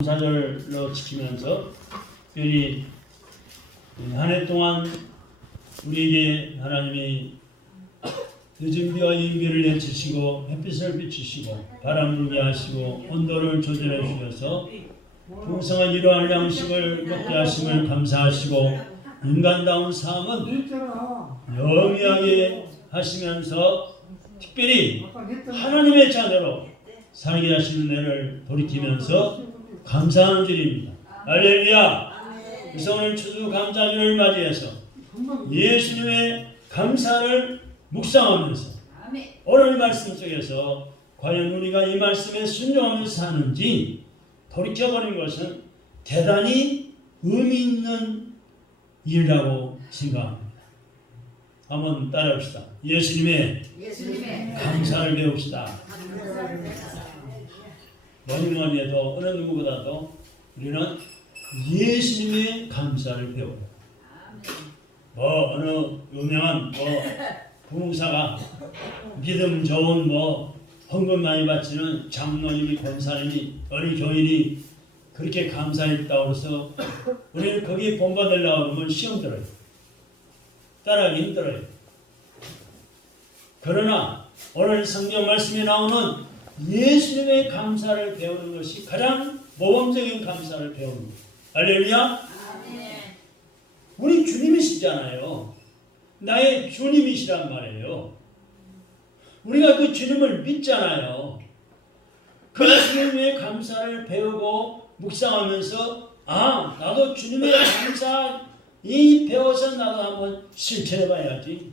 감사절로 지키면서 특별히 한 해 동안 우리에게 하나님이 늦은 비와 인비를 내주시고 햇빛을 비추시고 바람 불게 하시고 온도를 조절해 주셔서 풍성한 이러한 양식을 먹게 하심을 감사하시고 인간다운 삶은 영위하게 하시면서 특별히 하나님의 자녀로 살게 하시는 애를 돌이키면서 감사하는 줄입니다. 할렐루야. 그래서 오늘 추수감사절을 맞이해서 예수님의 감사를 묵상하면서 오늘 말씀 속에서 과연 우리가 이 말씀에 순종하면서 사는지 돌이켜보는 것은 대단히 의미 있는 일이라고 생각합니다. 한번 따라합시다. 예수님의 감사를 배웁시다. 뭐니 해도 어느 누구보다도 우리는 예수님의 감사를 배워요. 어느 유명한 부흥사가 믿음 좋은 헌금 많이 바치는 장로님이 권사님이 어린 교인이 그렇게 감사했다고 해서 우리는 거기에 본받으려고 하면 시험 들어요. 따라하기 힘들어요. 그러나 오늘 성경 말씀에 나오는 예수님의 감사를 배우는 것이 가장 모범적인 감사를 배우는 거예요. 할렐루야. 우리 주님이시잖아요. 나의 주님이시란 말이에요. 우리가 그 주님을 믿잖아요. 그 주님의 감사를 배우고 묵상하면서 나도 주님의 감사 배워서 나도 한번 실천해 봐야지.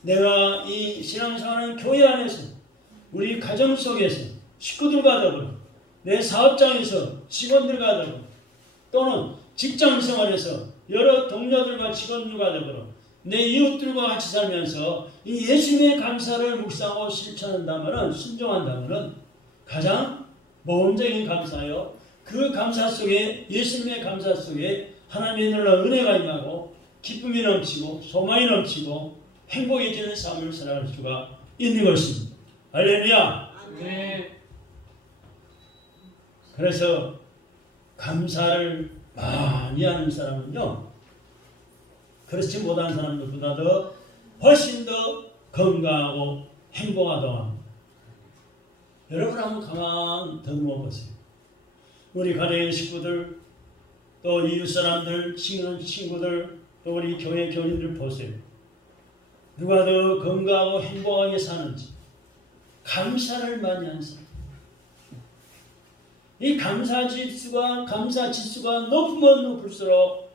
내가 이 신앙생활하는 교회 안에서 우리 가정 속에서 식구들과 더불어 내 사업장에서 직원들과 더불어 또는 직장생활에서 여러 동료들과 직원들과 더불어 내 이웃들과 같이 살면서 이 예수님의 감사를 묵상하고 실천한다면 순종한다면 가장 모범적인 감사요. 그 감사 속에 예수님의 감사 속에 하나님의 놀라운 은혜가 임하고 기쁨이 넘치고 소망이 넘치고 행복해지는 삶을 살아갈 수가 있는 것입니다. 할렐루야. 그래서 감사를 많이 하는 사람은요, 그렇지 못한 사람들보다도 훨씬 더 건강하고 행복하다고 합니다. 여러분 한번 가만히 더듬어 보세요. 우리 가정의 식구들, 또 이웃 사람들, 친구들, 또 우리 교회 교인들 보세요. 누가 더 건강하고 행복하게 사는지 감사를 많이 하는 사람. 이 감사 지수가 높으면 높을수록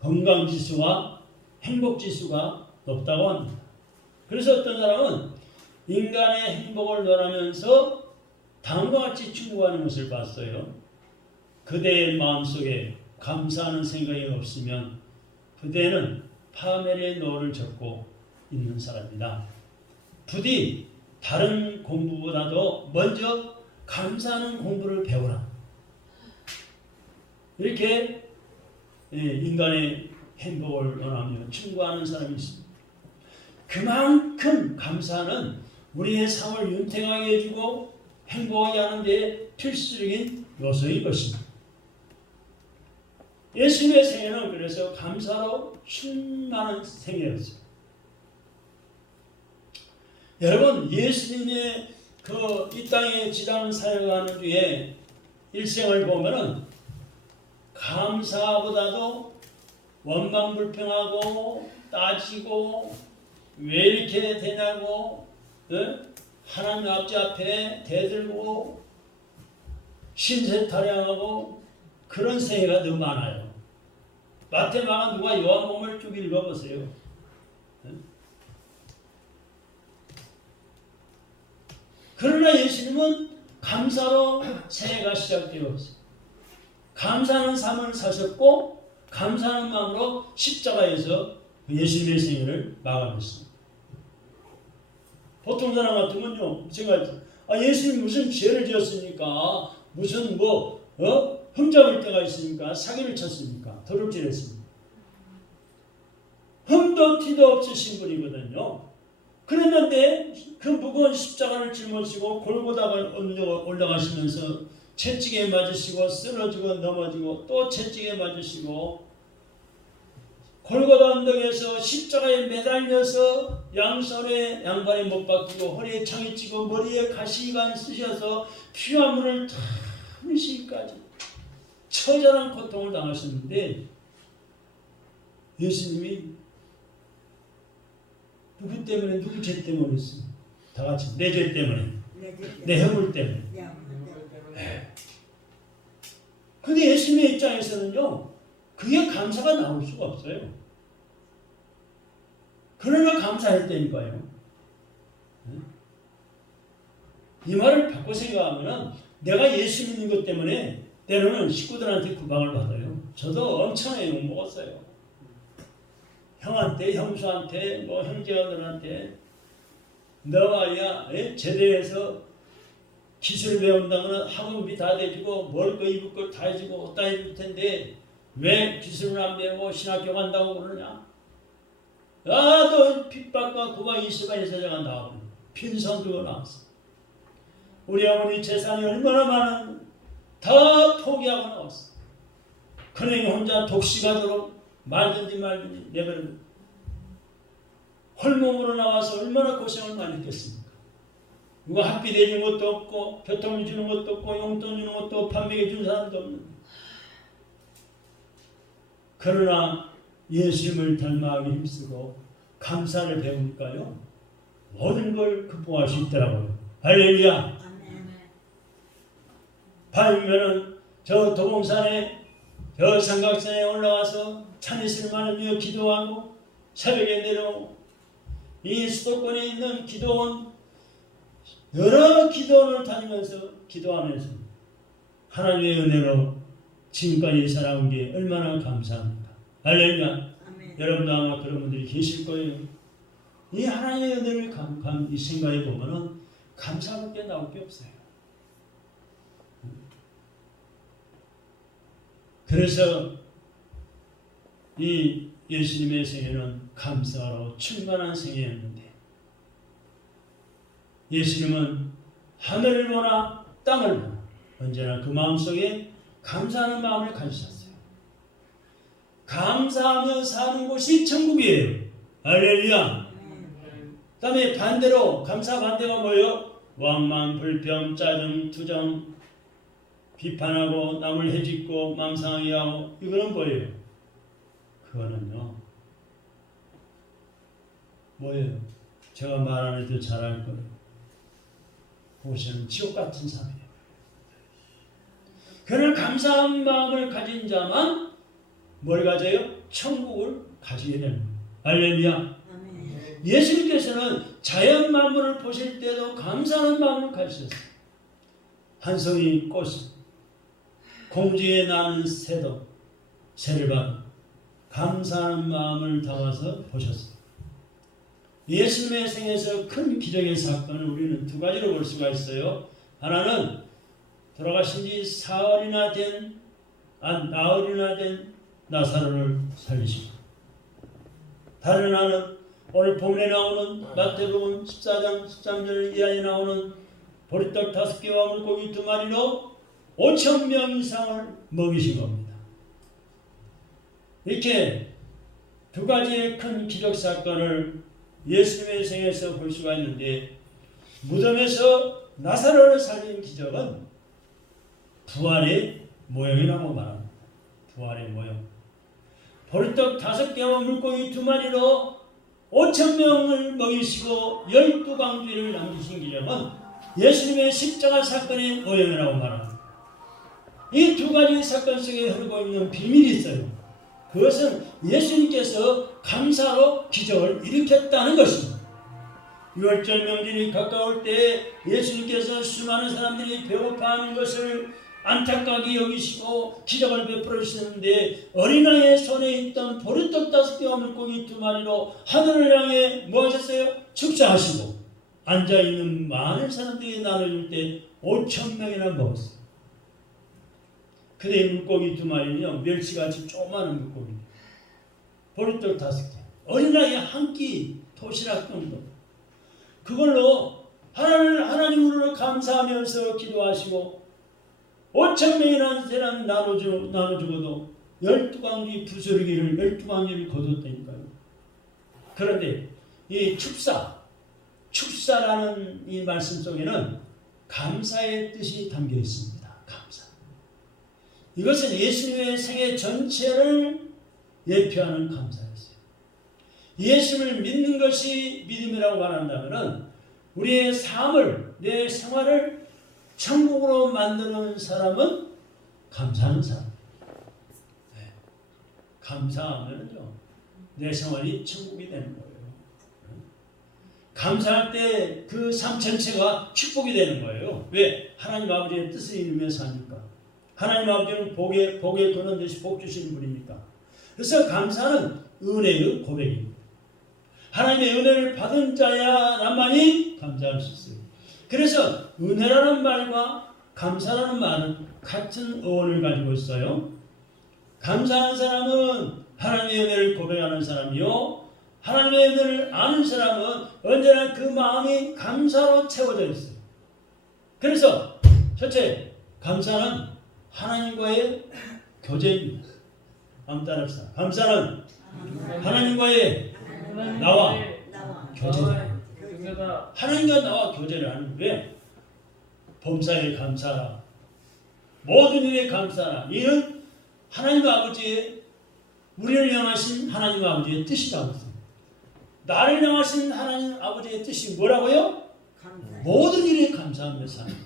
건강 지수와 행복 지수가 높다고 합니다. 그래서 어떤 사람은 인간의 행복을 논하면서 다음과 같이 충고하는 것을 봤어요. 그대의 마음속에 감사하는 생각이 없으면 그대는 파멸의 노를 젓고 있는 사람이다. 부디 다른 공부보다도 먼저 감사하는 공부를 배우라. 이렇게 인간의 행복을 원하며 충고하는 사람이 있습니다. 그만큼 감사는 우리의 삶을 윤택하게 해주고 행복하게 하는 데 필수적인 요소인 것입니다. 예수님의 생애는 그래서 감사로 충만한 생애였어요. 여러분, 예수님의 이 땅에 지당 사역하는 중에 일생을 보면은 감사보다도 원망불평하고 따지고 왜 이렇게 되냐고 하나님 아버지 앞에 대들고 신세 타령하고 그런 생애가 너무 많아요. 마태마가 누가 요한복음을 쭉 읽어보세요. 그러나 예수님은 감사로 새해가 시작되었어요. 감사하는 삶을 사셨고 감사하는 마음으로 십자가에서 예수님의 생애를 마감했습니다. 보통 사람 같으면요, 제가 예수님 무슨 죄를 지었습니까? 무슨 흠잡을 때가 있습니까? 사기를 쳤습니까? 도둑질했습니까? 흠도 티도 없으신 분이거든요. 그랬는데 그 무거운 십자가를 짊어지고 골고다가 올라가시면서 채찍에 맞으시고 쓰러지고 넘어지고 또 채찍에 맞으시고 골고다 언덕에서 십자가에 매달려서 양손에 양발에 못 박히고 허리에 창이 찌고 머리에 가시관 쓰셔서 피와 물을 타시기까지 처절한 고통을 당하셨는데 예수님이 누구 때문에 누구 죄 때문에 했어요? 다 같이 내 죄 때문에 내 허물 때문에. 근데 예수님의 입장에서는요 그게 감사가 나올 수가 없어요. 그러나 감사했다니까요. 이 말을 바꿔 생각하면 내가 예수 믿는 것 때문에 때로는 식구들한테 구박을 받아요. 저도 엄청나게 욕먹었어요. 형한테, 형수한테, 뭐 형제들한테 너 말이야 제대해서 기술을 배운다면 학원비 다 대주고 먹을 거 입을 거 다 해주고 옷 다 해줄 텐데 왜 기술을 안 배우고 신학교 간다고 그러냐? 너 핍박과 구박이 있어서 제가 나오고 빈손 들고 나왔어. 우리 어머니 재산이 얼마나 많은 다 포기하고 나왔어. 큰형이 혼자 독식하도록 말든지 내버려 홀몸으로 나와서 얼마나 고생을 많이 했겠습니까? 누가 학비 내주는 것도 없고 교통비 주는 것도 없고 용돈 주는 것도 없고 밥 먹여 주는 사람도 없는데 그러나 예수님을 닮아가기 힘쓰고 감사를 배우니까요 모든 걸 극복할 수 있더라고요. 할렐루야. 밤이면은 저 도봉산에 저 삼각산에 올라와서 찬이슬 많으며 기도하고 새벽에 내려오고 이 수도권에 있는 기도원 여러 기도원을 다니면서 기도하면서 하나님의 은혜로 지금까지 살아온 게 얼마나 감사합니까? 할렐루야. 여러분도 아마 그런 분들이 계실 거예요. 이 하나님의 은혜를 이 생각해 보면은 감사밖에 나올 게 없어요. 그래서 이 예수님의 생애는 감사로 충만한 생애였는데 예수님은 하늘을 보나 땅을 보나 언제나 그 마음속에 감사하는 마음을 가지셨어요. 감사하며 사는 곳이 천국이에요. 할렐루야. 그 다음에 반대로 감사 반대가 뭐예요? 왕만, 불평, 짜증, 투정, 비판하고 남을 해짓고 망상하게 하고 이거는 뭐예요? 그거는요 뭐예요? 제가 말 안 해도 잘 알 거예요. 그것은 지옥 같은 삶이에요. 그런 감사한 마음을 가진 자만 뭘 가져요? 천국을 가지게 됩니다. 할렐루야. 예수님께서는 자연 만물을 보실 때도 감사하는 마음을 가지셨어요. 한 송이 꽃, 공중에 나는 새도 새를 받아 감사하는 마음을 담아서 보셨어요. 예수님의 생에서 큰 기적의 사건을 우리는 두 가지로 볼 수가 있어요. 하나는 돌아가신 지 나흘이나 된 나사로를 살리시고, 다른 하나는 오늘 본문에 나오는 마태복음 14장 13절 이하에 나오는 보리떡 5개와 물고기 2마리로 5,000명 이상을 먹이신 겁니다. 이렇게 두 가지의 큰 기적 사건을 예수님의 생에서 볼 수가 있는데, 무덤에서 나사로를 살린 기적은 부활의 모형이라고 말합니다. 부활의 모형. 보리떡 5개와 물고기 2마리로 5,000명을 먹이시고 12광주리를 남기신 기적은 예수님의 십자가 사건의 모형이라고 말합니다. 이 두 가지 사건 속에 흐르고 있는 비밀이 있어요. 그것은 예수님께서 감사로 기적을 일으켰다는 것입니다. 유월절 명절이 가까울 때 예수님께서 수많은 사람들이 배고파하는 것을 안타깝게 여기시고 기적을 베풀어 주시는데, 어린아이의 손에 있던 보리떡 5개와 물고기 2마리로 하늘을 향해 뭐 하셨어요? 축사하시고 앉아있는 많은 사람들이 나눠줄 때 5,000명이나 먹었어요. 근데 이 물고기 2마리는요, 멸치같이 조그마한 물고기, 보리떡 5개, 어린아이 한 끼 도시락 정도, 그걸로 하나님으로 감사하면서 기도하시고 5천 명이라는 사람 나눠주고도 12광주의 부스러기를 12광주를 거뒀다니까요. 그런데 이 축사라는 이 말씀 속에는 감사의 뜻이 담겨 있습니다. 감사. 이것은 예수님의 생애 전체를 예표하는 감사였어요. 예수를 믿는 것이 믿음이라고 말한다면 우리의 삶을, 내 생활을 천국으로 만드는 사람은 감사하는 사람. 네. 감사하면요, 내 생활이 천국이 되는 거예요. 감사할 때 그 삶 전체가 축복이 되는 거예요. 왜? 하나님 아버지의 뜻을 이루면서 하니까. 하나님 아버지는 복에 도는 듯이 복 주시는 분이니까. 그래서 감사는 은혜의 고백입니다. 하나님의 은혜를 받은 자야만이 감사할 수 있어요. 그래서 은혜라는 말과 감사라는 말은 같은 어원을 가지고 있어요. 감사하는 사람은 하나님의 은혜를 고백하는 사람이요, 하나님의 은혜를 아는 사람은 언제나 그 마음이 감사로 채워져 있어요. 그래서 첫째, 감사는 하나님과의 교제입니다. 한번 따라합시다. 감사는 하나님과의 나와 교제다. 하나님과 나와 교제를 하는 왜? 범사에 감사라, 모든 일에 감사라. 이는 하나님 아버지의, 우리를 향하신 하나님 아버지의 뜻이라고 했습니다. 나를 향하신 하나님 아버지의 뜻이 뭐라고요? 모든 일에 감사하며 사는 것.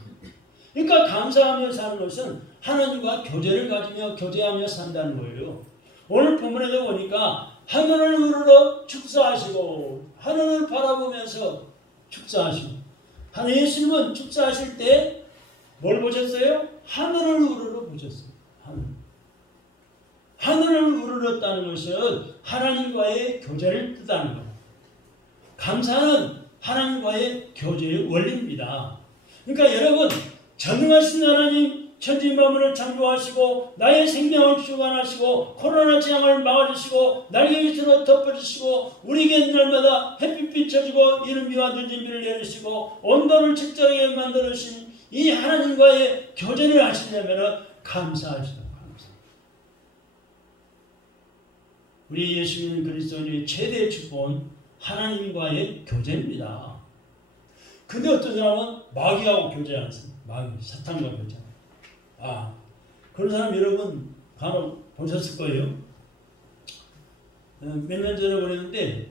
그러니까 감사하며 사는 것은 하나님과 교제를 가지며 교제하며 산다는 거예요. 오늘 본문에도 보니까 하늘을 우러러 축사하시고, 하늘을 바라보면서 축사하시고, 예수님은 축사하실 때 뭘 보셨어요? 하늘을 우러러 보셨어요. 하늘을 우러렀다는 것은 하나님과의 교제를 뜻하는 거예요. 감사는 하나님과의 교제의 원리입니다. 그러니까 여러분, 전능하신 하나님, 천지 만물을 창조하시고 나의 생명을 주관하시고 코로나 재앙을 막아주시고 날개 밑으로 덮어주시고 우리에게 날마다 햇빛 비춰주고 이른 비와 늦은 비를 내리시고 온도를 적절하게 만들어주신 이 하나님과의 교제를 하시려면 감사하시라고 합니다. 우리 예수 믿는 그리스도인의 최대의 축복은 하나님과의 교제입니다. 근데 어떤 사람은 마귀하고 교제하는 사람, 마귀, 사탄과 교제하는. 그런 사람 여러분 간혹 보셨을 거예요. 몇 년 전에 보냈는데,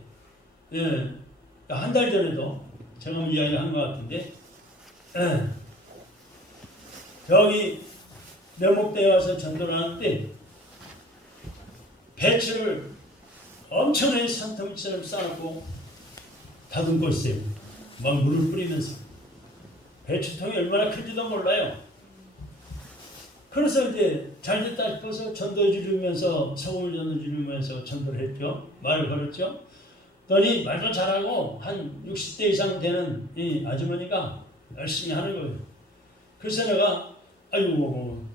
한 달 전에도 제가 이야기를 한 것 같은데, 저기 명목대에 와서 전도를 하는데 배추를 엄청나게 산더미처럼 쌓고 다듬고 있어요. 막 물을 뿌리면서. 배추통이 얼마나 큰지도 몰라요. 그래서 이제 잘됐다 싶어서 전도 지르면서 소금을 전도 지르면서 전도를 했죠. 말을 걸었죠. 그러니 말도 잘하고 한 60대 이상 되는 이 아주머니가 열심히 하는 거예요. 그래서 내가 아이고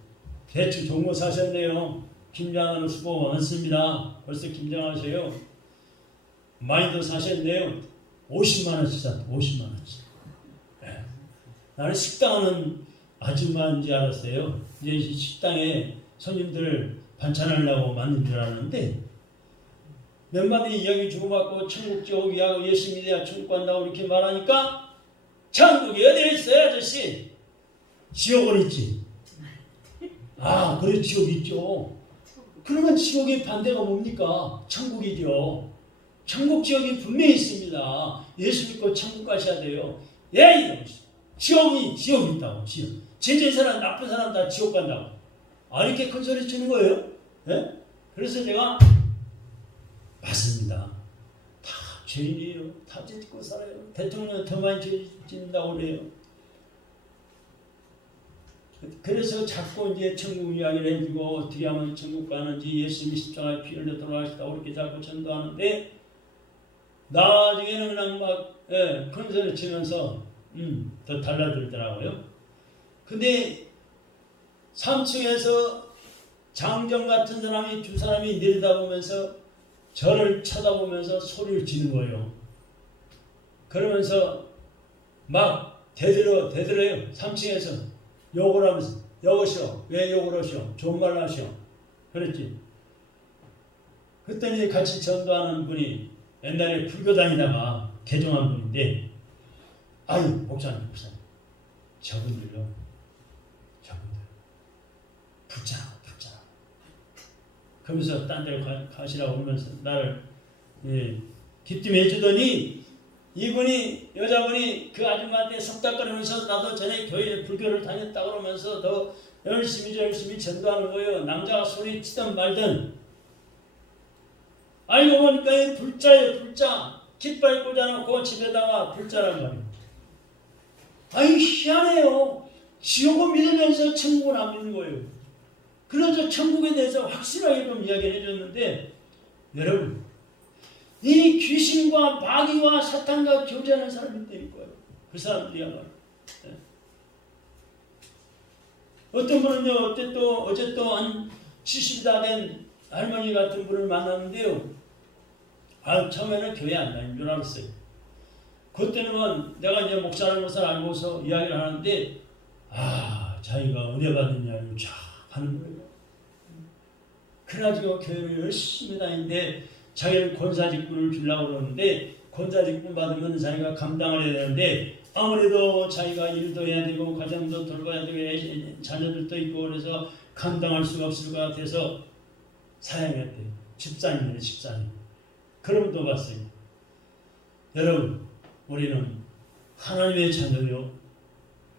배추 좋은 거 사셨네요. 김장하는 수고 많습니다. 벌써 김장하세요. 많이도 사셨네요. 50만 원씩 샀다. 50만 원씩. 네. 나는 식당하는 아줌마인 줄 알았어요. 이제 식당에 손님들 반찬하려고 만든 줄 알았는데 몇 마디 이야기 주고받고 천국 지옥이하고 예수 믿어야 천국 간다고 이렇게 말하니까 천국이 어디에 있어요, 아저씨? 지옥은 있지. 그래, 지옥 있죠. 그러면 지옥의 반대가 뭡니까? 천국이죠. 천국 지옥이 분명히 있습니다. 예수 믿고 천국 가셔야 돼요. 이놈 지옥이 있다고. 죄진 사람, 나쁜 사람 다 지옥 간다고. 이렇게 큰 소리 치는 거예요. 네? 그래서 제가 맞습니다. 다 죄인이에요. 다 죄 짓고 살아요. 대통령 더 많이 죄 짓는다고 그래요. 그래서 자꾸 이제 천국 이야기를 해주고 어떻게 하면 천국 가는지 예수님이 십자가에 피 흘려 돌아가시다고 그렇게 자꾸 전도하는데 나중에는 그냥 막 큰 소리 치면서 더 달라들더라고요. 근데 3층에서 장정 같은 사람이 두 사람이 내려다보면서 저를 쳐다보면서 소리를 지는 거예요. 그러면서 막 대들어요. 3층에서 욕을 하면서 여보시오, 왜 욕을 하시오? 좋은 말로 하시오. 그랬지. 그랬더니 같이 전도하는 분이 옛날에 불교 다니다가 개종한 분인데, 아유, 목사님. 저분들 붙잡아. 그러면서 딴 데로 가시라고 하면서 나를 기뜸해 주더니, 이분이, 여자분이 그 아줌마한테 속닥거리면서 나도 전에 교회 불교를 다녔다 그러면서 더 열심히 전도하는 거예요. 남자가 소리치든 말든. 알고 보니까 이 불자예요, 불자. 깃발 꽂아놓고 집에다가 불자란 말이에요. 아이, 희한해요. 지옥을 믿으면서 천국을 안 믿는 거예요. 그래서 천국에 대해서 확실하게 좀 이야기를 해줬는데, 여러분, 이 귀신과 마귀와 사탄과 교제하는 사람이 때릴 거예요. 그 사람들이야말로. 어떤 분은요, 어제 또 한 70이 다 된 할머니 같은 분을 만났는데요. 처음에는 교회 안 다닌 줄 알았어요. 그때는 내가 이제 목사라는 것을 알고서 이야기를 하는데, 자기가 은혜 받은 자를 쫙 하는 거예요. 그래가지고 교회를 열심히 다니는데, 자기는 권사직분을 주려고 그러는데, 권사직분 받으면 자기가 감당을 해야 되는데, 아무래도 자기가 일도 해야 되고 가정도 돌봐야 되고 자녀들도 있고 그래서 감당할 수가 없을 것 같아서 사양했대요. 집사님이네, 집사님. 그럼 또 봤어요. 여러분, 우리는 하나님의 자녀요.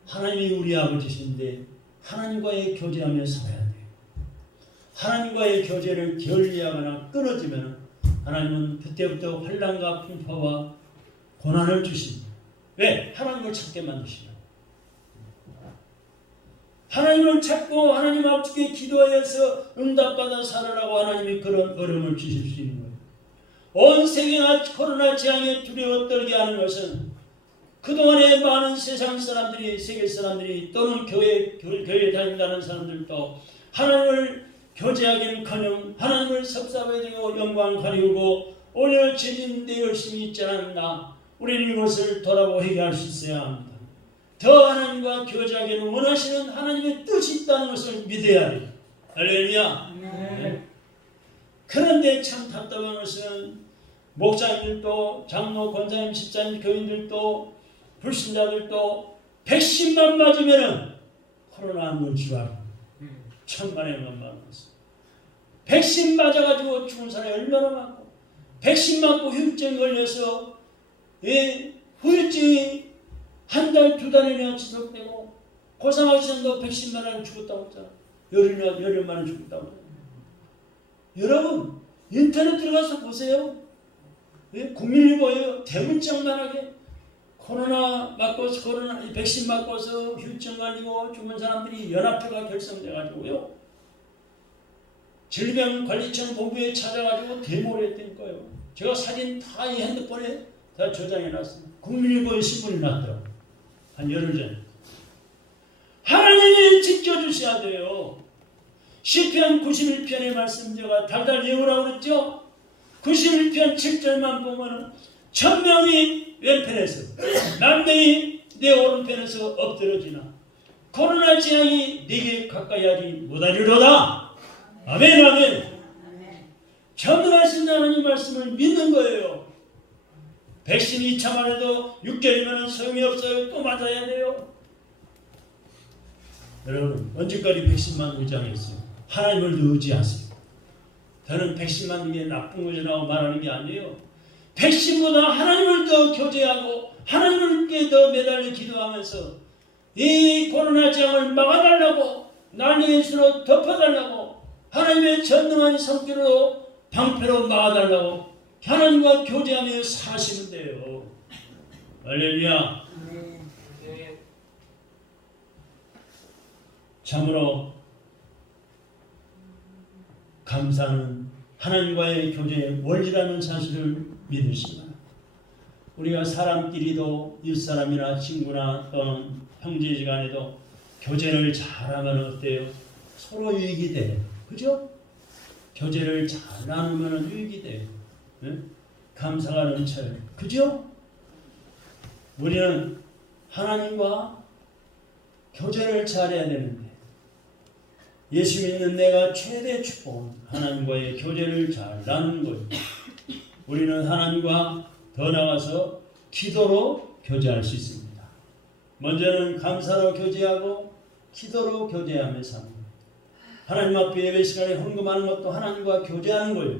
하나님이 우리 아버지신데 하나님과의 교제하며 살아야 돼요. 하나님과의 교제를 게을리하거나 끊어지면 하나님은 그때부터 환난과 풍파와 고난을 주십니다. 왜? 하나님을 찾게 만드시려고. 하나님을 찾고 하나님 앞에 기도하여서 응답받아 살아라고 하나님이 그런 어려움을 주실 수 있는 거예요. 온 세계가 코로나 재앙에 두려워 떨게 하는 것은 그동안에 많은 세상 사람들이, 세계 사람들이 또는 교회 다닌다는 사람들도 하나님을 교제하기는커녕 하나님을 섭섭해지고 영광 가리우고 오히려 죄짓는데 열심히 있지 않나. 우리는 이것을 돌아보고 회개할 수 있어야 합니다. 더 하나님과 교제하기를 원하시는 하나님의 뜻이 있다는 것을 믿어야 해요. 할렐루야. 네. 그런데 참 답답한 것은 목사님들도 장로, 권사님, 집사님, 교인들도 불신자들도 백신만 맞으면은 코로나 안 걸 줄 알고 천만에만 맞았어. 백신 맞아가지고 죽은 사람이 얼마나 많고, 백신 맞고 후유증 걸려서 후유증이 한 달, 두 달이나 지속되고 고상하시는도 백신 만에 죽었다고 했잖아. 열흘 만에 죽었다고. 여러분, 인터넷 들어가서 보세요. 국민일보예요. 대문짝만하게 코로나 맞고서 백신 맞고서 후유증 걸리고 죽은 사람들이 연합회가 결성돼가지고요. 질병관리청 본부에 찾아가지고 데모를 했던 거예요. 제가 사진 다 이 핸드폰에 다 저장해놨습니다. 국민일보에 신문이 났더라고요. 한 열흘 전에. 하나님이 지켜주셔야 돼요. 시편 91편의 말씀 제가 달달 외우라고 그랬죠? 91편 7절만 보면 1000명이 왼편에서 만명이 내 오른편에서 엎드러지나 코로나 재앙이 네게 가까이 하지 못하리로다. 아멘, 아멘. 전능하신 하나님 말씀을 믿는 거예요. 백신 2차만 해도 6개월이면 소용이 없어요. 또 맞아야 돼요. 여러분, 언제까지 백신만 의지하겠어요? 하나님을 의지하세요. 저는 백신 맞는 게 나쁜 것이라고 말하는 게 아니에요. 백신보다 하나님을 더 교제하고 하나님께 더 매달려 기도하면서 이 코로나 재앙을 막아달라고, 난리의 수로 덮어달라고, 하나님의 전능한 성질로 방패로 막아달라고 하나님과 교제하며 사시면 돼요. 할렐루야. 참으로 감사는 하나님과의 교제의 원리라는 사실을 믿으시면 우리가 사람끼리도 이웃사람이나 친구나 또는 형제지간에도 교제를 잘하면 어때요? 서로 유익이 돼요. 그죠? 교제를 잘 나누면 유익이 돼요. 네? 감사가 넘쳐요. 그죠? 우리는 하나님과 교제를 잘해야 되는데 예수 믿는 내가 최대 축복은 하나님과의 교제를 잘 나누는 거예요. 우리는 하나님과 더 나아가서 기도로 교제할 수 있습니다. 먼저는 감사로 교제하고 기도로 교제하며 사는 거예요. 하나님 앞에 예배 시간에 헌금하는 것도 하나님과 교제하는 거예요.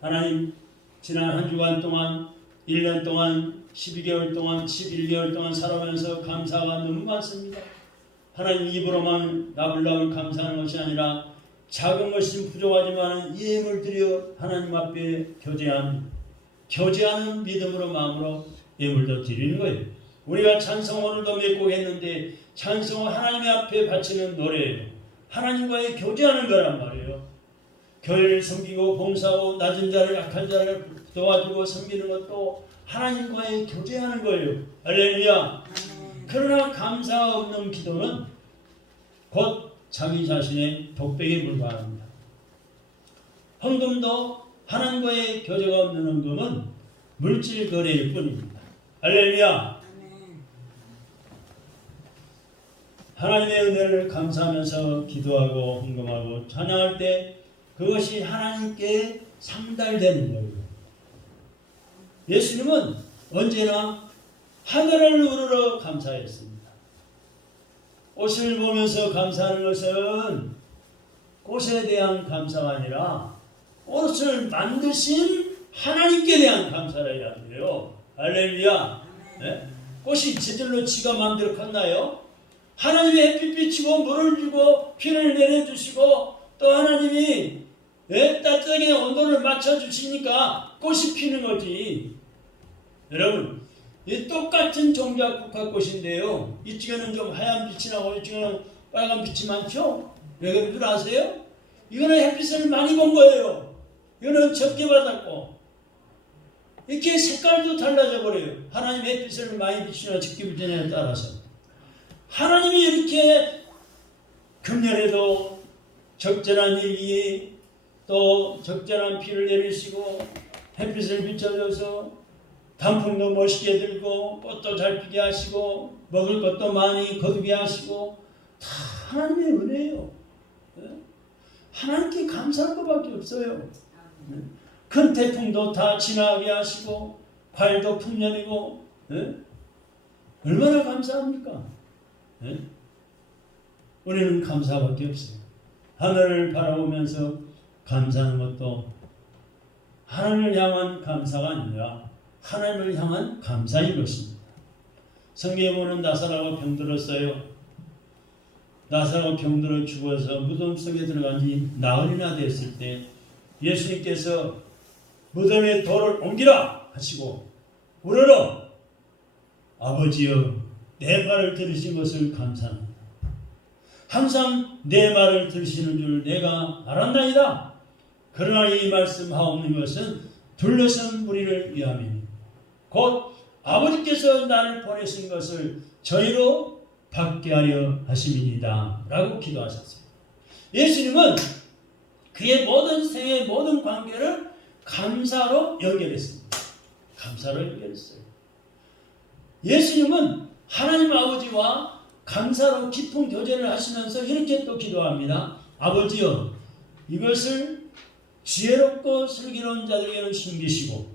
하나님, 지난 한 주간 동안 1년 동안 12개월 동안 11개월 동안 살아가면서 감사가 너무 많습니다. 하나님 입으로만 나불나불 감사하는 것이 아니라 작은 것은 부족하지만 예물 드려 하나님 앞에 교제하는 믿음으로 마음으로 예물도 드리는 거예요. 우리가 찬송 오늘도 몇 곡 했는데 찬송은 하나님 앞에 바치는 노래예요. 하나님과의 교제하는 거란 말이에요. 교회를 섬기고 봉사하고 낮은 자를 약한 자를 도와주고 섬기는 것도 하나님과의 교제하는 거예요. 할렐루야. 그러나 감사가 없는 기도는 곧 자기 자신의 독백에 불과합니다. 헌금도 하나님과의 교제가 없는 헌금은 물질 거래일 뿐입니다. 할렐루야. 하나님의 은혜를 감사하면서 기도하고 헌금하고 찬양할 때 그것이 하나님께 상달되는 거예요. 예수님은 언제나 하늘을 우러러 감사했습니다. 옷을 보면서 감사하는 것은 꽃에 대한 감사가 아니라 옷을 만드신 하나님께 대한 감사라 해야 돼요. 할렐루야. 네? 꽃이 저절로 지가 마음대로 컸나요? 하나님이 햇빛 비치고 물을 주고 비를 내려주시고 또 하나님이 따뜻하게 온도를 맞춰주시니까 꽃이 피는 거지. 여러분, 이 똑같은 종자 국화꽃인데요. 이쪽에는 좀 하얀 빛이 나고 이쪽에는 빨간 빛이 많죠? 왜 그런 줄 아세요? 이거는 햇빛을 많이 본 거예요. 이거는 적게 받았고. 이렇게 색깔도 달라져 버려요. 하나님 햇빛을 많이 비추나 적게 비추냐에 따라서. 하나님이 이렇게 금년에도 적절한 일기에 또 적절한 비를 내리시고 햇빛을 비춰줘서 단풍도 멋있게 들고 꽃도 잘 피게 하시고 먹을 것도 많이 거두게 하시고 다 하나님의 은혜예요. 하나님께 감사할 것밖에 없어요. 큰 태풍도 다 지나게 하시고 과일도 풍년이고 얼마나 감사합니까? 우리는 감사밖에 없어요. 하늘을 바라보면서 감사하는 것도 하나님을 향한 감사가 아니라 하나님을 향한 감사인 것입니다. 성경에 보면 나사로가 병들었어요. 나사로가 병들어 죽어서 무덤 속에 들어간 지 나흘이나 됐을 때 예수님께서 무덤에 돌을 옮기라 하시고 우러러 아버지여 내 말을 들으신 것을 감사합니다. 항상 내 말을 들으시는 줄 내가 알았나이다. 그러나 이 말씀하옵는 것은 둘러선 무리를 위함이니 곧 아버지께서 나를 보내신 것을 저희로 받게 하려 하심이니이다 라고 기도하셨어요. 예수님은 그의 모든 생의 모든 관계를 감사로 연결했습니다. 감사로 연결했어요. 예수님은 하나님 아버지와 감사로 깊은 교제를 하시면서 이렇게 또 기도합니다. 아버지여 이것을 지혜롭고 슬기로운 자들에게는 숨기시고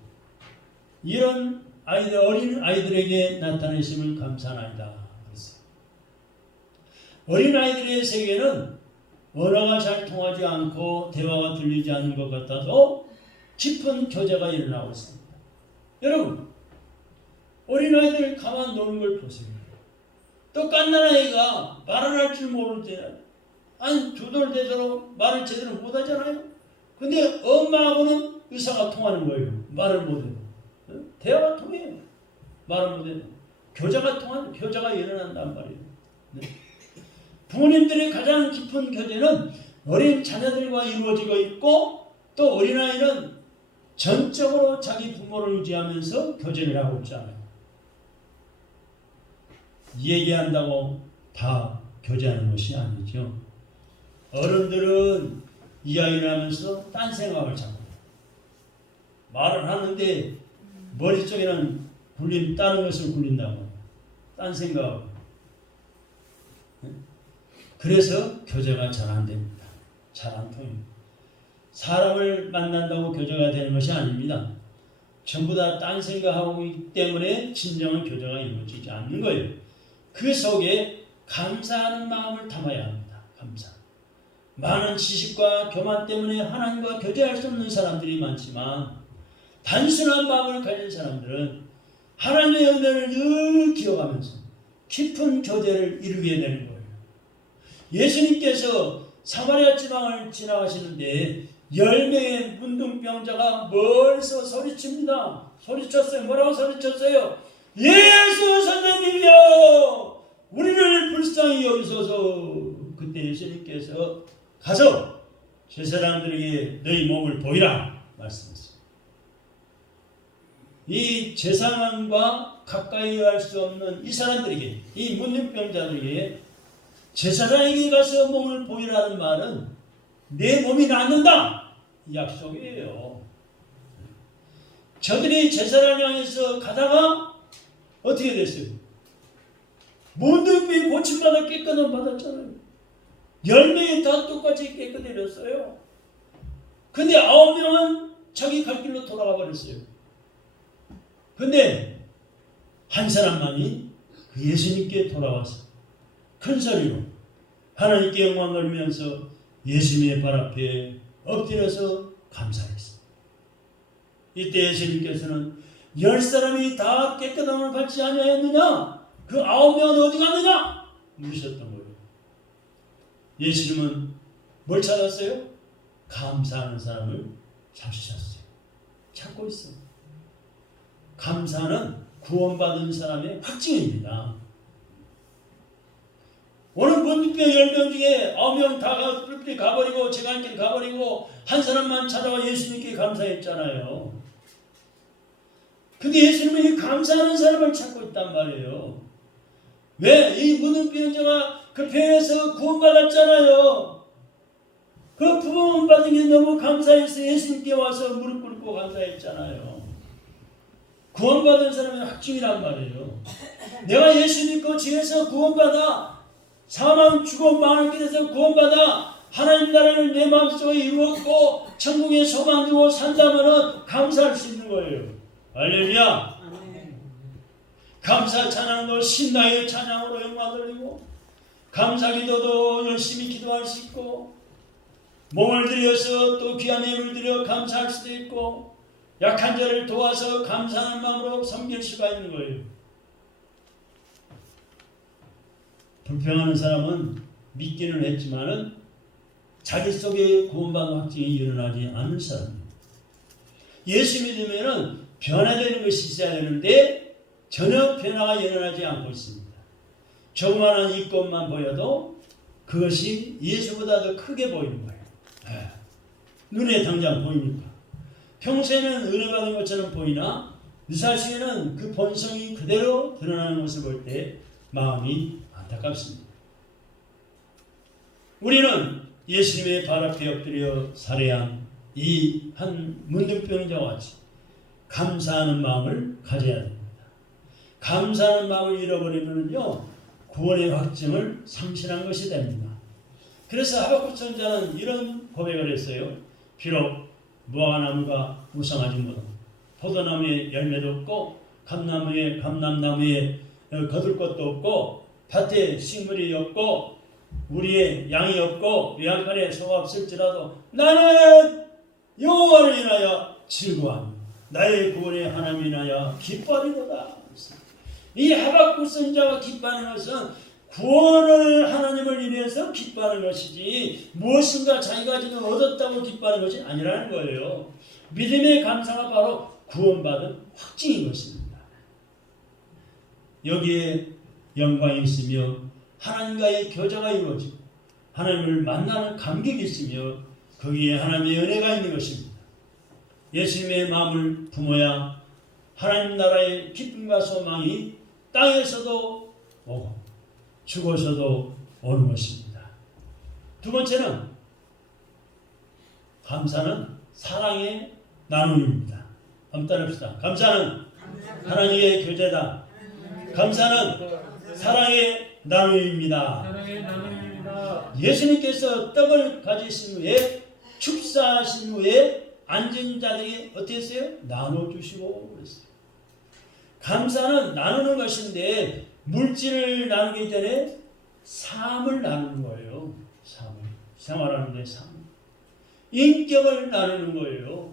이런 아이들, 어린 아이들에게 나타내심을 감사하나이다. 어린 아이들의 세계는 언어가 잘 통하지 않고 대화가 들리지 않는 것 같아도 깊은 교제가 일어나고 있습니다. 여러분, 어린 아이들 가만 노는 걸 보세요. 또 갓난아이가 말을 할 줄 모를 때 한 두 돌 되도록 말을 제대로 못하잖아요. 근데 엄마하고는 의사가 통하는 거예요. 말을 못해도. 대화가 통해요. 말을 못해도. 교제가 일어난단 말이에요. 네. 부모님들의 가장 깊은 교제는 어린 자녀들과 이루어지고 있고 또 어린아이는 전적으로 자기 부모를 의지하면서 교제를 하고 있잖아요. 얘기한다고 다 교제하는 것이 아니죠. 어른들은 이야기를 하면서 딴 생각을 자꾸 해요. 말을 하는데 머릿속에는 다른 것을 굴린다고. 딴 생각을. 그래서 교제가 잘 안 됩니다. 잘 안 통해요. 사람을 만난다고 교제가 되는 것이 아닙니다. 전부 다 딴 생각하고 있기 때문에 진정한 교제가 이루어지지 않는 거예요. 그 속에 감사하는 마음을 담아야 합니다. 감사. 많은 지식과 교만 때문에 하나님과 교제할 수 없는 사람들이 많지만 단순한 마음을 가진 사람들은 하나님의 은혜를 늘 기억하면서 깊은 교제를 이루게 되는 거예요. 예수님께서 사마리아 지방을 지나가시는데 10명의 문둥병자가 멀리서 소리칩니다. 소리쳤어요. 뭐라고 소리쳤어요? 예수 선생님이여, 우리를 불쌍히 여기소서. 그때 예수님께서 가서 저 사람들에게 너희 몸을 보이라 말씀했어요. 이 제사장과 가까이 할 수 없는 이 사람들에게, 이 문둥병자들에게 제사장에게 가서 몸을 보이라는 말은 내 몸이 낫는다 이 약속이에요. 저들이 제사장 향해서 가다가 어떻게 됐어요? 문둥병이 고침받아 깨끗함 받았잖아요. 10명이 다 똑같이 깨끗해졌어요. 근데 9명은 자기 갈 길로 돌아가 버렸어요. 근데 한 사람만이 그 예수님께 돌아와서 큰 소리로 하나님께 영광 돌리면서 예수님의 발 앞에 엎드려서 감사했습니다. 이때 예수님께서는 10사람이 다 깨끗함을 받지 아니하였느냐? 그 9명은 어디 갔느냐? 물으셨던 거예요. 예수님은 뭘 찾았어요? 감사하는 사람을 찾으셨어요. 찾고 있어요. 감사는 구원받은 사람의 확증입니다. 오늘 문둥병 10명 중에 9명 다 뿔뿔이 가버리고 제갈길 가버리고 한 사람만 찾아와 예수님께 감사했잖아요. 근데 예수님은 이 감사하는 사람을 찾고 있단 말이에요. 왜? 이 문둥병자가 그 배에서 구원받았잖아요. 그 구원받은 게 너무 감사해서 예수님께 와서 무릎 꿇고 감사했잖아요. 구원받은 사람의 확증이란 말이에요. 내가 예수 믿고 지에서 구원받아 사망 죽음 망하게 돼서 구원받아 하나님 나라를 내 마음속에 이루었고 천국에 소망 두고 산다면 감사할 수 있는 거예요. 할렐루야. 감사 찬양도 신나게 찬양으로 영광 돌리고 감사 기도도 열심히 기도할 수 있고 몸을 들여서 또 귀한 예물을 드려 감사할 수도 있고 약한 자를 도와서 감사하는 마음으로 섬길 수가 있는 거예요. 불평하는 사람은 믿기는 했지만은 자기 속에 구원받은 확증이 일어나지 않는 사람입니다. 예수 믿으면은 변화되는 것이 있어야 되는데 전혀 변화가 일어나지 않고 있습니다. 조그마한 이것만 보여도 그것이 예수보다 더 크게 보이는 거예요. 눈에 당장 보이니까. 평소에는 은혜 받은 것처럼 보이나 유사시에는 그 본성이 그대로 드러나는 것을 볼 때 마음이 안타깝습니다. 우리는 예수님의 발 앞에 엎드려 살해한 이 한 문둥병자와 같이 감사하는 마음을 가져야 됩니다. 감사하는 마음을 잃어버리면요 구원의 확증을 상실한 것이 됩니다. 그래서 하박국 선지자는 이런 고백을 했어요. 비록 무화과나무가 무성하지 못하고 포도나무에 열매도 없고 감람나무에 거둘 것도 없고 밭에 식물이 없고 우리의 양이 없고 외양간에 소가 없을지라도 나는 여호와를 인하여 즐거워합니다. 나의 구원의 하나님을 인하여 기뻐하리로다. 이 하박국 선지자가 기뻐하는 것은 구원을 하나님을 인해서 기뻐하는 것이지 무엇인가 자기가 지금 얻었다고 기뻐하는 것이 아니라는 거예요. 믿음의 감사가 바로 구원받은 확증인 것입니다. 여기에 영광이 있으며 하나님과의 교제가 이루어지고 하나님을 만나는 감격이 있으며 거기에 하나님의 은혜가 있는 것입니다. 예수님의 마음을 품어야 하나님 나라의 기쁨과 소망이 땅에서도 오고 죽어서도 오는 것입니다. 두 번째는 감사는 사랑의 나눔입니다. 한번 따라합시다. 감사는 하나님의 교제다. 감사는 사랑의 나눔입니다. 예수님께서 떡을 가지신 후에 축사하신 후에 앉은 자들에게 어떻게 했어요? 나눠주시고 그랬어요. 감사는 나누는 것인데 물질을 나누기 전에 삶을 나누는 거예요. 삶을. 생활하는데 삶. 인격을 나누는 거예요.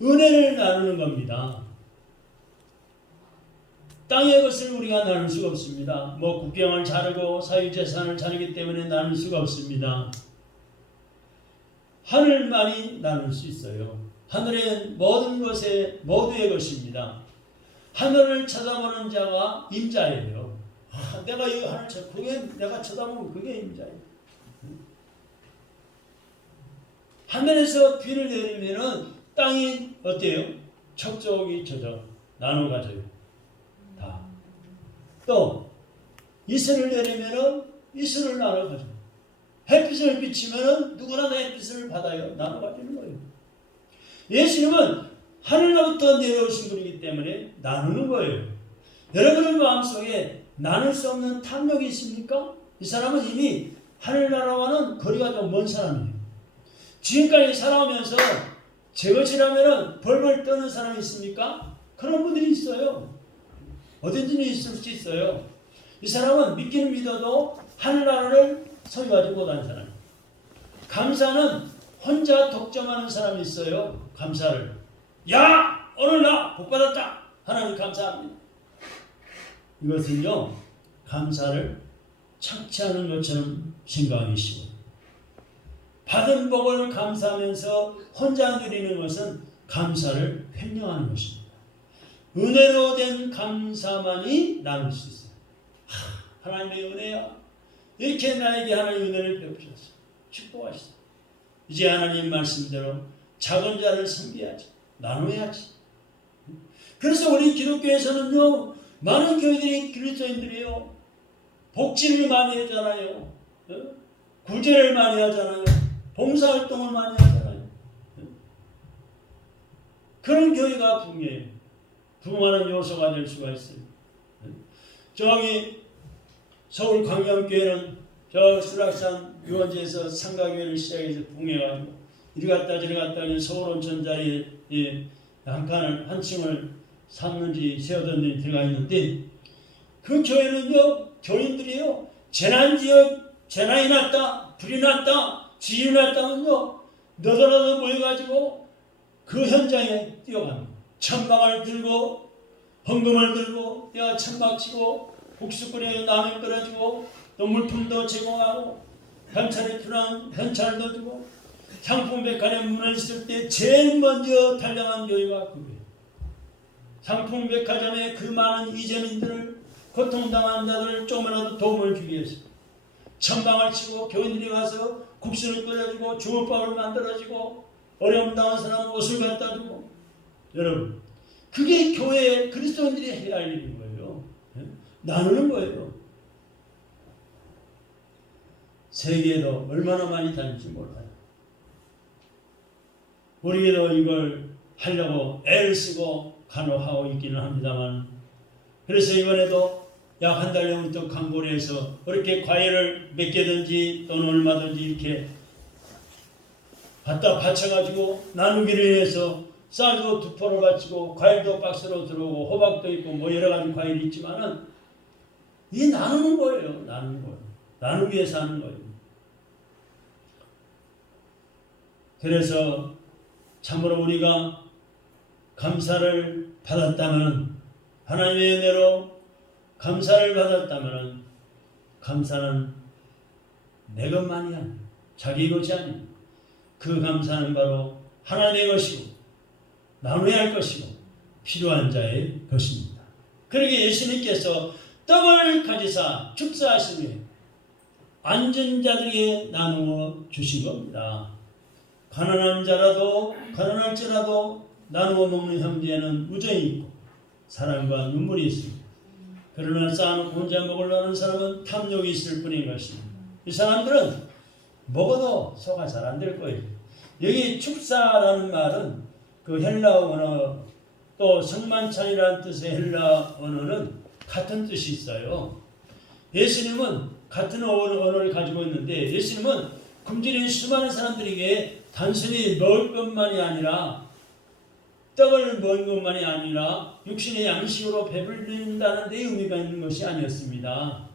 은혜를 나누는 겁니다. 땅의 것을 우리가 나눌 수가 없습니다. 뭐 국경을 자르고 사유재산을 자르기 때문에 나눌 수가 없습니다. 하늘만이 나눌 수 있어요. 하늘은 모든 것의 모두의 것입니다. 하늘을 쳐다보는 자가 임자예요. 내가 이 하늘 그게 내가 쳐다보면 그게 임자예요. 하늘에서 비를 내리면은 땅이 어때요? 척족이 젖어 나눠 가져요. 다. 또 이슬을 내리면은 이슬을 나눠 가져. 햇빛을 비치면은 누구나 햇빛을 받아요. 나눠 가지는 거예요. 예수님은 하늘로부터 내려오신 분이기 때문에 나누는 거예요. 여러분의 마음속에 나눌 수 없는 탐욕이 있습니까? 이 사람은 이미 하늘나라와는 거리가 좀 먼 사람이에요. 지금까지 살아오면서 제 것이라면 벌벌 떠는 사람이 있습니까? 그런 분들이 있어요. 어딘지 있을 수 있어요. 이 사람은 믿기는 믿어도 하늘나라를 소유하지 못한 사람. 감사는 혼자 독점하는 사람이 있어요. 감사를. 야! 오늘 나 복받았다! 하나님 감사합니다. 이것은요. 감사를 착취하는 것처럼 생각하시고 받은 복을 감사하면서 혼자 누리는 것은 감사를 횡령하는 것입니다. 은혜로 된 감사만이 나눌 수 있어요. 하나님의 은혜야. 이렇게 나에게 하나님의 은혜를 베푸셨어. 축복하셨어. 이제 하나님 말씀대로 작은 자를 섬겨야지. 나눠야지. 그래서 우리 기독교에서는요. 많은 교회들이 그리스도인들이에요. 복지를 많이 하잖아요. 구제를 많이 하잖아요. 봉사활동을 많이 하잖아요. 그런 교회가 부흥해요. 부흥하는 요소가 될 수가 있어요. 저기 서울 광명교회는 저 수락산 유원지에서 상가교회를 시작해서 부흥해가지고 이리 갔다 저리 갔다 서울 온천 자리에 한 칸을 한 층을 샀는지 세워뒀는지 들어가 있는데 그 교회는요 교인들이요 재난이 났다 불이 났다 지진이 났다면요 너덜너덜 모여가지고 그 현장에 뛰어갑니다. 천막을 들고 헌금을 들고 내가 천막 치고 국수 끓여서 라면 끓여주고 또 물품도 제공하고 현찰이 필요한 현찰도 주고 상품 백화점에 문을 있을 때 제일 먼저 달려간 교회가 그거예요. 상품 백화점에 그 많은 이재민들을 고통당하는 자들을 조금이라도 도움을 주기 위해서 천방을 치고 교인들이 와서 국수를 끓여주고 주먹밥을 만들어주고 어려움 당한 사람 옷을 갖다 주고 여러분 그게 교회에 그리스도인들이 해야 할 일인 거예요. 나누는 거예요. 세계에도 얼마나 많이 다닐지 몰라요. 우리도 이걸 하려고 애를 쓰고 간호하고 있기는 합니다만 그래서 이번에도 약 한 달 전부터 광고를 해서 그렇게 과일을 몇 개든지 또는 얼마든지 이렇게 갖다 바쳐가지고 나누기를 위해서 쌀도 2포를 바치고 과일도 박스로 들어오고 호박도 있고 뭐 여러 가지 과일이 있지만은 이게 나누는 거예요. 나누는 거예요. 나누기 위해서 하는 거예요. 그래서 참으로 우리가 감사를 받았다면 하나님의 은혜로 감사를 받았다면 감사는 내 것만이 아니야. 자기 것이 아니야. 그 감사는 바로 하나님의 것이고 나눠야 할 것이고 필요한 자의 것입니다. 그러기에 예수님께서 떡을 가지사 축사하신 후에 앉은 자들에게 나누어 주신 겁니다. 가난한 자라도 가난할지라도 나누어 먹는 형제에는 우정이 있고 사랑과 눈물이 있습니다. 그러나 쌓아놓고 혼자 먹으려는 사람은 탐욕이 있을 뿐인 것입니다. 이 사람들은 먹어도 소화 잘 안 될 거예요. 여기 축사라는 말은 그 헬라 언어 또 성만찬이라는 뜻의 헬라 언어는 같은 뜻이 있어요. 예수님은 같은 언어를 가지고 있는데 예수님은 굶주린 수많은 사람들에게 단순히 먹을 것만이 아니라 떡을 먹는 것만이 아니라 육신의 양식으로 배불린다는 데 의미가 있는 것이 아니었습니다.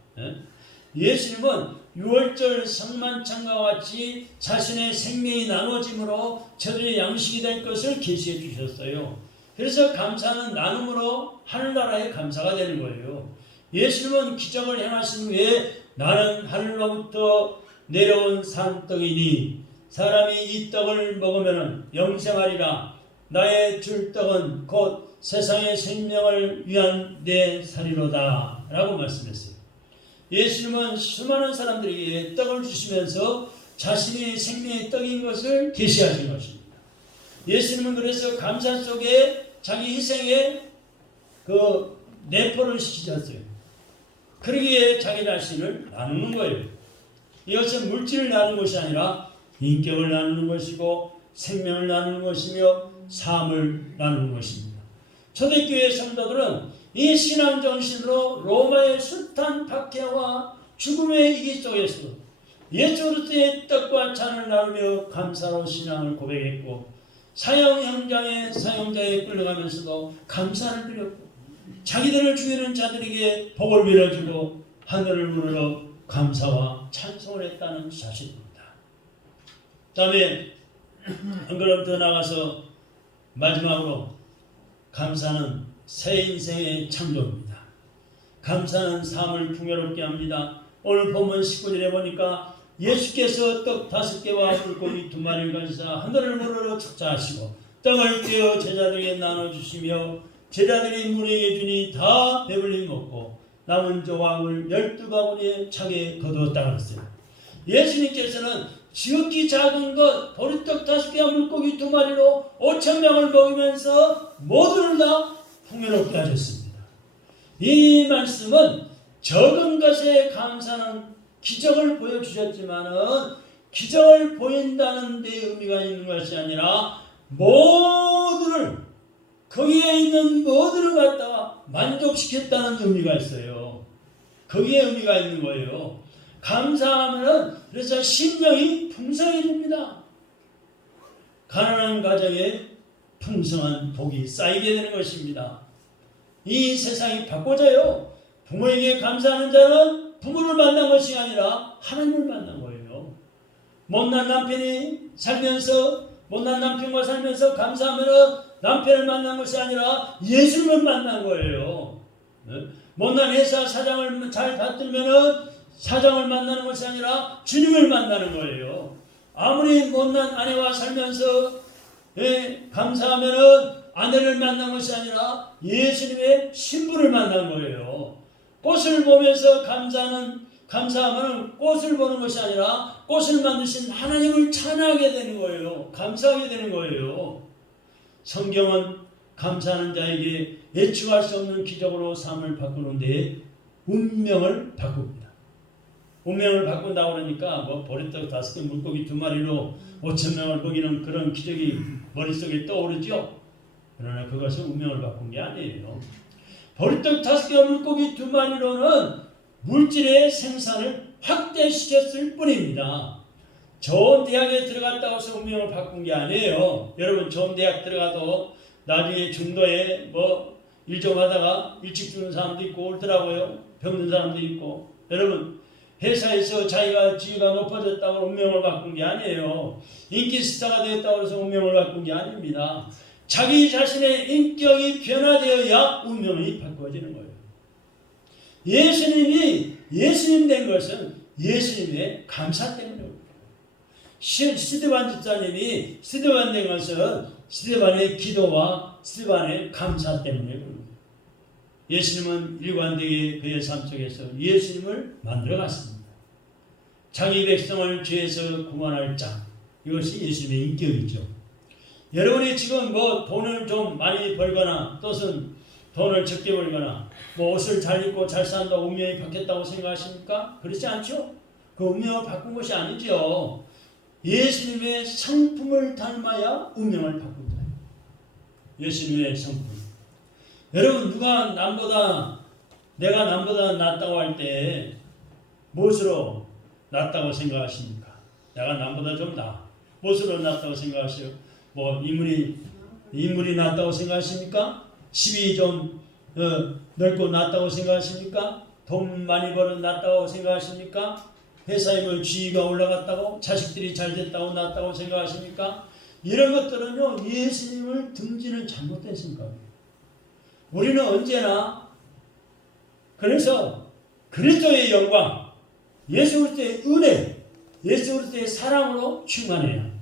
예수님은 유월절 성만찬과 같이 자신의 생명이 나눠짐으로 저들의 양식이 될 것을 계시해 주셨어요. 그래서 감사는 나눔으로 하늘나라의 감사가 되는 거예요. 예수님은 기적을 행하신 후에 나는 하늘로부터 내려온 산떡이니 사람이 이 떡을 먹으면 영생하리라. 나의 줄 떡은 곧 세상의 생명을 위한 내 살이로다 라고 말씀했어요. 예수님은 수많은 사람들에게 떡을 주시면서 자신이 생명의 떡인 것을 계시하신 것입니다. 예수님은 그래서 감사 속에 자기 희생에 그 내포를 시키셨어요. 그러기에 자기 자신을 나누는 거예요. 이것은 물질을 나누는 것이 아니라 인격을 나누는 것이고 생명을 나누는 것이며 삶을 나누는 것입니다. 초대교회 성도들은 이 신앙 정신으로 로마의 숱한 박해와 죽음의 위기 속에서 예수 그리스도의 떡과 잔을 나누며 감사로 신앙을 고백했고 사형 현장의 사형자에 끌려가면서도 감사를 드렸고 자기들을 죽이는 자들에게 복을 빌어주고 하늘을 문으로 감사와 찬송을 했다는 사실입니다. 다음에 한 걸음 더 나가서 마지막으로 감사는 새 인생의 창조입니다. 감사는 삶을 풍요롭게 합니다. 오늘 본문 19절에 보니까 예수께서 떡 5개와 물고기 2마리를 가지사 하늘을 문으로 축사하시고 떡을 떼어 제자들에게 나눠주시며 제자들이 무리에게 주니 다 배불리 먹고 남은 조각을 12바구니에 차게 거두었다 그랬어요. 예수님께서는 지극히 작은 것 보리떡 5개와 물고기 2마리로 5,000명을 먹이면서 모두를 다 풍요롭게 하셨습니다. 이 말씀은 적은 것에 감사는 기적을 보여주셨지만은 기적을 보인다는 데 의미가 있는 것이 아니라 모두를 거기에 있는 모두를 갖다가 만족시켰다는 의미가 있어요. 거기에 의미가 있는 거예요. 감사하면은 그래서 심령이 풍성해집니다. 가난한 가정에 풍성한 복이 쌓이게 되는 것입니다. 이 세상이 바꿔져요. 부모에게 감사하는 자는 부모를 만난 것이 아니라 하나님을 만난 거예요. 못난 남편과 살면서 감사하면은 남편을 만난 것이 아니라 예수님을 만난 거예요. 못난 회사 사장을 잘 받들면은 사장을 만나는 것이 아니라 주님을 만나는 거예요. 아무리 못난 아내와 살면서 감사하면은 아내를 만난 것이 아니라 예수님의 신부를 만난 거예요. 꽃을 보면서 감사하면은 꽃을 보는 것이 아니라 꽃을 만드신 하나님을 찬양하게 되는 거예요. 감사하게 되는 거예요. 성경은 감사하는 자에게 예측할 수 없는 기적으로 삶을 바꾸는데 운명을 바꿉니다. 운명을 바꾼다고 그러니까 보리떡 5개 물고기 2마리로 5,000명을 먹이는 그런 기적이 머릿속에 떠오르죠. 그러나 그것은 운명을 바꾼 게 아니에요. 보리떡 5개와 물고기 2마리로는 물질의 생산을 확대시켰을 뿐입니다. 좋은 대학에 들어갔다고 해서 운명을 바꾼 게 아니에요. 여러분 좋은 대학 들어가도 나중에 중도에 일 좀 하다가 일찍 죽는 사람도 있고 옳더라고요. 병든 사람도 있고. 여러분 회사에서 자기가 지위가 높아졌다고 운명을 바꾼 게 아니에요. 인기 스타가 되었다고 해서 운명을 바꾼 게 아닙니다. 자기 자신의 인격이 변화되어야 운명이 바꿔지는 거예요. 예수님이 예수님 된 것은 예수님의 감사 때문입니다. 스데반 집사님이 스데반 된 것은 스데반의 기도와 스데반의 감사 때문에 예수님은 일관되게 그의 삶 속에서 예수님을 만들어 갔습니다. 자기 백성을 죄에서 구원할 자, 이것이 예수님의 인격이죠. 여러분이 지금 돈을 좀 많이 벌거나 또는 돈을 적게 벌거나 옷을 잘 입고 잘 산다고 운명이 바뀌었다고 생각하십니까? 그렇지 않죠? 그 운명을 바꾼 것이 아니죠. 예수님의 성품을 닮아야 운명을 바꾼다. 예수님의 성품. 여러분 내가 남보다 낫다고 할 때 무엇으로 낫다고 생각하십니까? 내가 남보다 좀 나아. 무엇으로 낫다고 생각하세요? 뭐 인물이 낫다고 생각하십니까? 집이 좀 넓고 낫다고 생각하십니까? 돈 많이 벌어 낫다고 생각하십니까? 회사에 뭐 지위가 올라갔다고, 자식들이 잘 됐다고 낫다고 생각하십니까? 이런 것들은요, 예수님을 등지는 잘못된 생각이에요. 우리는 언제나 그래서 그리스도의 영광, 예수 그리스도의 은혜, 예수 그리스도의 사랑으로 충만해요.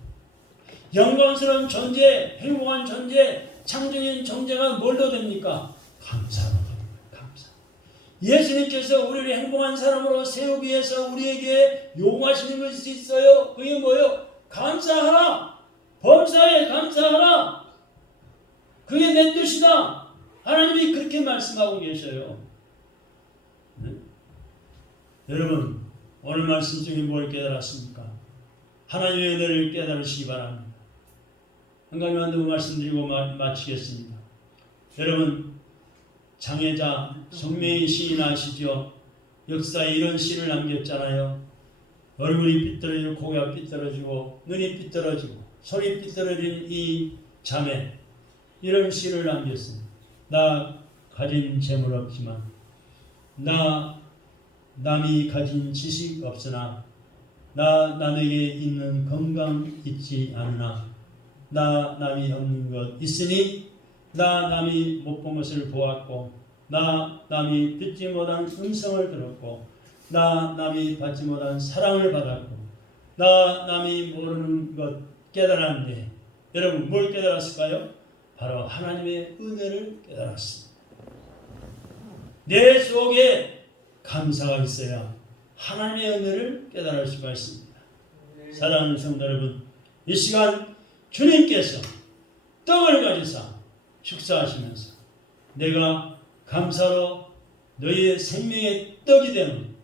영광스러운 존재, 행복한 존재, 창조적인 존재가 뭘로 됩니까? 감사로 됩니다. 감사. 예수님께서 우리를 행복한 사람으로 세우기 위해서 우리에게 요구하시는 것이 있어요. 그게 뭐예요? 감사하라. 범사에 감사하라. 그게 내 뜻이다. 하나님이 그렇게 말씀하고 계셔요. 네? 여러분, 오늘 말씀 중에 뭘 깨달았습니까? 하나님의 은혜를 깨달으시기 바랍니다. 한 가지만 더 말씀드리고 마치겠습니다. 여러분, 장혜자 성명의 시인 아시죠? 역사에 이런 시를 남겼잖아요. 얼굴이 삐뚤어지고 고개가 삐뚤어지고 눈이 삐뚤어지고 손이 삐뚤어진 이 자매, 이런 시를 남겼습니다. 나 가진 재물 없지만, 나 남이 가진 지식 없으나, 나 남에게 있는 건강 있지 않으나, 나 남이 없는 것 있으니, 나 남이 못 본 것을 보았고, 나 남이 듣지 못한 음성을 들었고, 나 남이 받지 못한 사랑을 받았고, 나 남이 모르는 것 깨달았는데, 여러분 뭘 깨달았을까요? 바로 하나님의 은혜를 깨달았습니다. 내 속에 감사가 있어야 하나님의 은혜를 깨달을 수가 있습니다. 사랑하는 성도 여러분, 이 시간 주님께서 떡을 가지사 축사하시면서 내가 감사로 너희의 생명의 떡이 되는,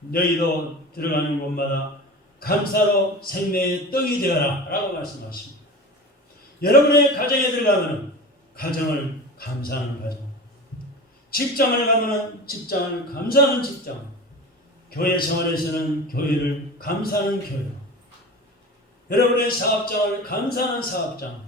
너희도 들어가는 곳마다 감사로 생명의 떡이 되어라 라고 말씀하십니다. 여러분의 가정에 들어가면 가정을 감사하는 가정, 직장을 가면 직장을 감사하는 직장, 교회 생활에서는 교회를 감사하는 교회, 여러분의 사업장을 감사하는 사업장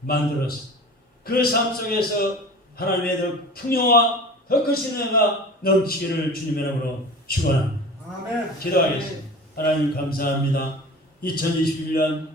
만들어서 그 삶 속에서 하나님의 더 풍요와 더 크신 은혜가 넘치기를 주님의 이름으로 축원합니다. 기도하겠습니다. 하나님 감사합니다. 2021년